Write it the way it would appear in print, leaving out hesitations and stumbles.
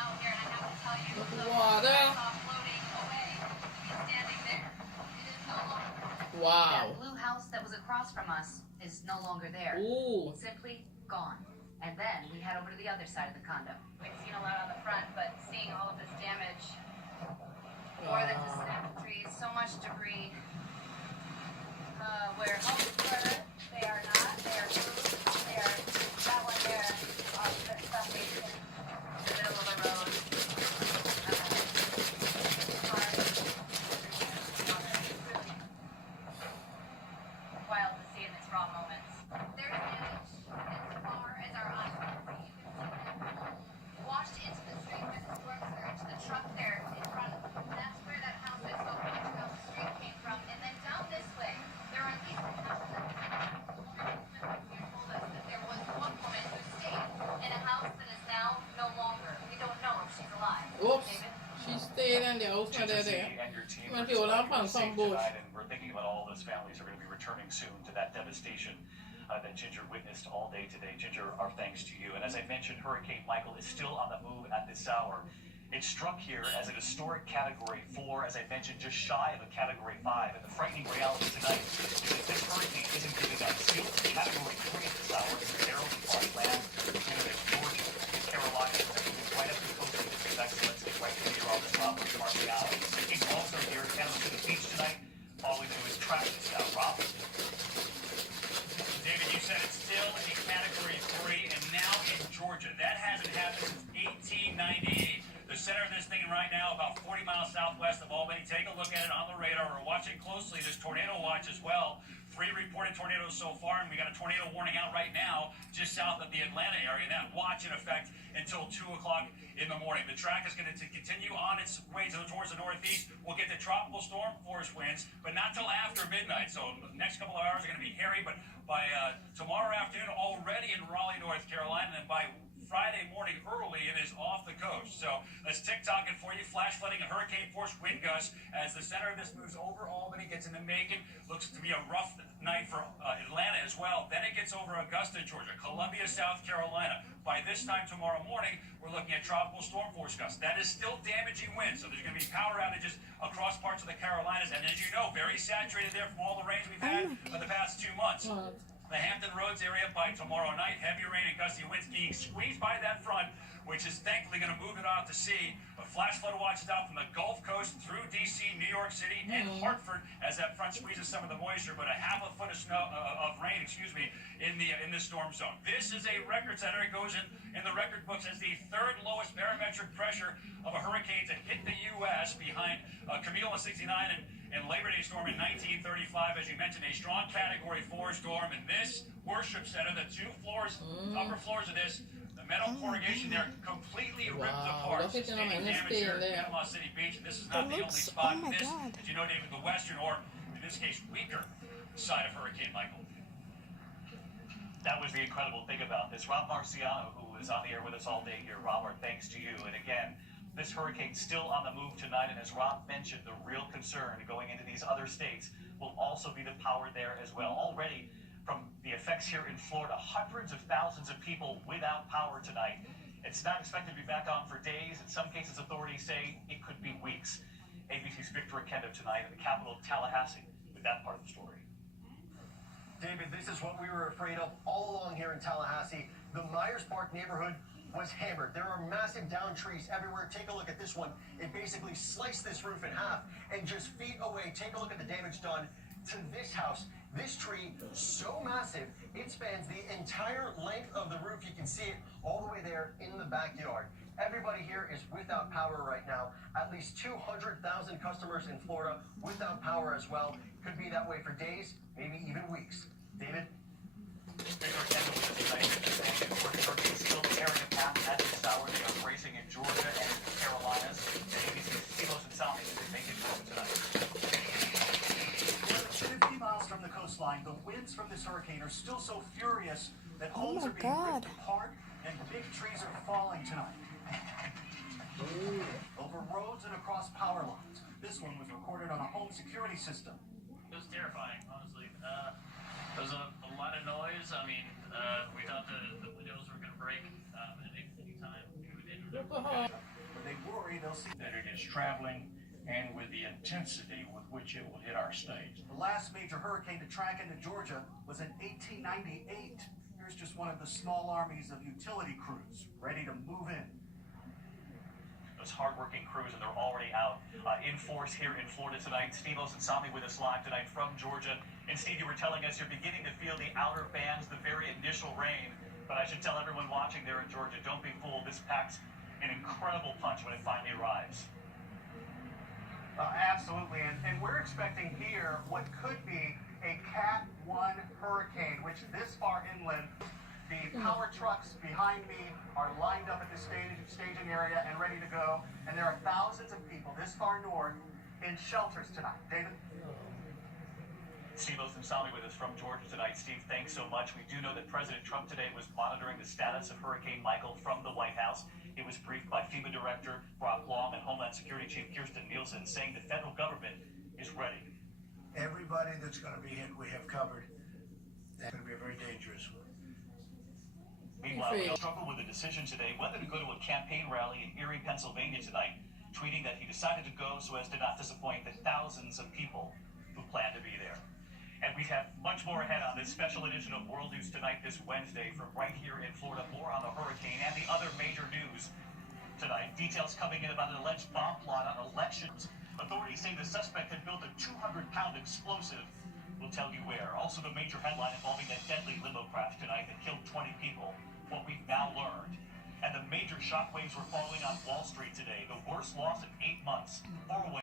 out here, and I have to tell you, Look at the the water water. I saw floating away is standing there. It is no longer. Wow. That blue house that was across from us is no longer there. Ooh. It's simply gone. And then we head over to the other side of the condo. We've seen a lot on the front, but seeing all of this damage, more than just snapped trees, so much debris. Where homes were, they are not. They are moved. They are that one there, the foundation, in the middle of the road. Cars, it's really wild to see in its raw moments. There's damage as far as our eyes can see. You can see them washed into the street with the storm surge. The truck there in front of them. That's where that house I saw going down the street came from. And then down this way, there are at least a house that told us that there was one woman who stayed in a house that is now no longer. We don't know if she's alive. Oops. David? She stayed in the house. Ginger There. and your team Went are to all safe up on some bush. tonight, and we're thinking about all those families who are going to be returning soon to that devastation that Ginger witnessed all day today. Ginger, our thanks to you. And as I mentioned, Hurricane Michael is still on the move at this hour. It struck here as an historic Category 4, as I mentioned, just shy of a Category 5. And the frightening reality tonight is that this hurricane isn't giving up. Still Category 3 at this hour. It's barrels across land, Georgia, the Carolinas, everything right up the coast of the Quebec. So let's get right to here on this Robert Marciano. He's also here at Canada City Beach tonight. All we do is track this now. Rob? David, you said it's still a Category 3 and now in Georgia. That hasn't happened since 1898. The center of this thing right now, about 40 miles southwest of Albany. Take a look at it on the radar. We're watching closely this tornado watch as well. 3 reported tornadoes so far, and we got a tornado warning out right now just south of the Atlanta area. That watch in effect until 2 o'clock in the morning. The track is going to continue on its way towards the northeast. We'll get the tropical storm force winds, but not till after midnight. So the next couple of hours are going to be hairy, but by tomorrow afternoon, already in Raleigh, North Carolina, and by Friday morning early, it is off the coast. So let's tick-tock it for you. Flash flooding and hurricane force wind gusts as the center of this moves over Albany, gets into Macon. Looks to be a rough night for Atlanta as well. Then it gets over Augusta, Georgia, Columbia, South Carolina. By this time tomorrow morning, we're looking at tropical storm force gusts. That is still damaging winds, so there's going to be power outages across parts of the Carolinas. And as you know, very saturated there from all the rains we've had for the past 2 months. The Hampton Roads area by tomorrow night. Heavy rain and gusty winds being squeezed by that front, which is thankfully going to move it out to sea. But flash flood watches out from the Gulf Coast through D.C., New York City, and Hartford as that front squeezes some of the moisture. But a half a foot of snow of rain, in the storm zone. This is a record setter. It goes in the record books as the third lowest barometric pressure of a hurricane to hit the U.S. behind Camille in '69 and Labor Day storm in 1935, as you mentioned, a strong Category 4 storm. And this worship center, the 2 floors, upper floors of this, the metal corrugation there completely ripped apart. Look at them, Sustaining and it's damage here still at there. Panama City Beach, and this is not the only spot. This, as you know, David, the western, or in this case, weaker side of Hurricane Michael. That was the incredible thing about this. Rob Marciano, who was on the air with us all day here. Robert, thanks to you. And again, this hurricane still on the move tonight, and as Rob mentioned, the real concern going into these other states will also be the power there as well. Already, from the effects here in Florida, hundreds of thousands of people without power tonight. It's not expected to be back on for days. In some cases, authorities say it could be weeks. ABC's Victor Akendo tonight in the capital of Tallahassee with that part of the story. David, this is what we were afraid of all along here in Tallahassee. The Myers Park neighborhood was hammered. There are massive downed trees everywhere. Take a look at this one. It basically sliced this roof in half, and just feet away, take a look at the damage done to this house. This tree, so massive, it spans the entire length of the roof. You can see it all the way there in the backyard. Everybody here is without power right now. At least 200,000 customers in Florida without power as well. Could be that way for days, maybe even weeks. David? Victor Akendo with us tonight. And hurricane still tearing a path at this hour. They are racing in Georgia and the Carolinas. And ABC's Kilos and Sami as they make it home tonight. More than 50 miles from the coastline, the winds from this hurricane are still so furious that homes are being ripped apart and big trees are falling tonight. Over roads and across power lines. This one was recorded on a home security system. It was terrifying, honestly. There was a lot of noise. I mean, we thought the windows were going to break at any time. We didn't. They worry they'll see that it is traveling and with the intensity with which it will hit our state. the last major hurricane to track into Georgia was in 1898. Here's just one of the small armies of utility crews ready to move in. Those hardworking crews, and they're already out in force here in Florida tonight. Steve Osunsami with us live tonight from Georgia. And Steve, you were telling us you're beginning to feel the outer bands, the very initial rain. But I should tell everyone watching there in Georgia, don't be fooled. This packs an incredible punch when it finally arrives. Absolutely, and we're expecting here what could be a Cat 1 hurricane, which this far inland, the power trucks behind me are lined up at the staging area and ready to go, and there are thousands of people this far north in shelters tonight. David? Steve Osunsami with us from Georgia tonight. Steve, thanks so much. We do know that President Trump today was monitoring the status of Hurricane Michael from the White House. He was briefed by FEMA Director Brock Long and Homeland Security Chief Kirstjen Nielsen, saying the federal government is ready. Everybody that's going to be hit, we have covered. That's going to be a very dangerous one. Meanwhile, we struggle with the decision today whether to go to a campaign rally in Erie, Pennsylvania tonight, tweeting that he decided to go so as to not disappoint the thousands of people who plan to be there. And we have much more ahead on this special edition of World News Tonight this Wednesday from right here in Florida. More on the hurricane and the other major news tonight. Details coming in about an alleged bomb plot on elections. Authorities say the suspect had built a 200-pound explosive. We'll tell you where. Also, the major headline involving that deadly limo crash tonight that killed 20 people. What we've now learned. And the major shockwaves were following on Wall Street today. The worst loss in 8 months. 401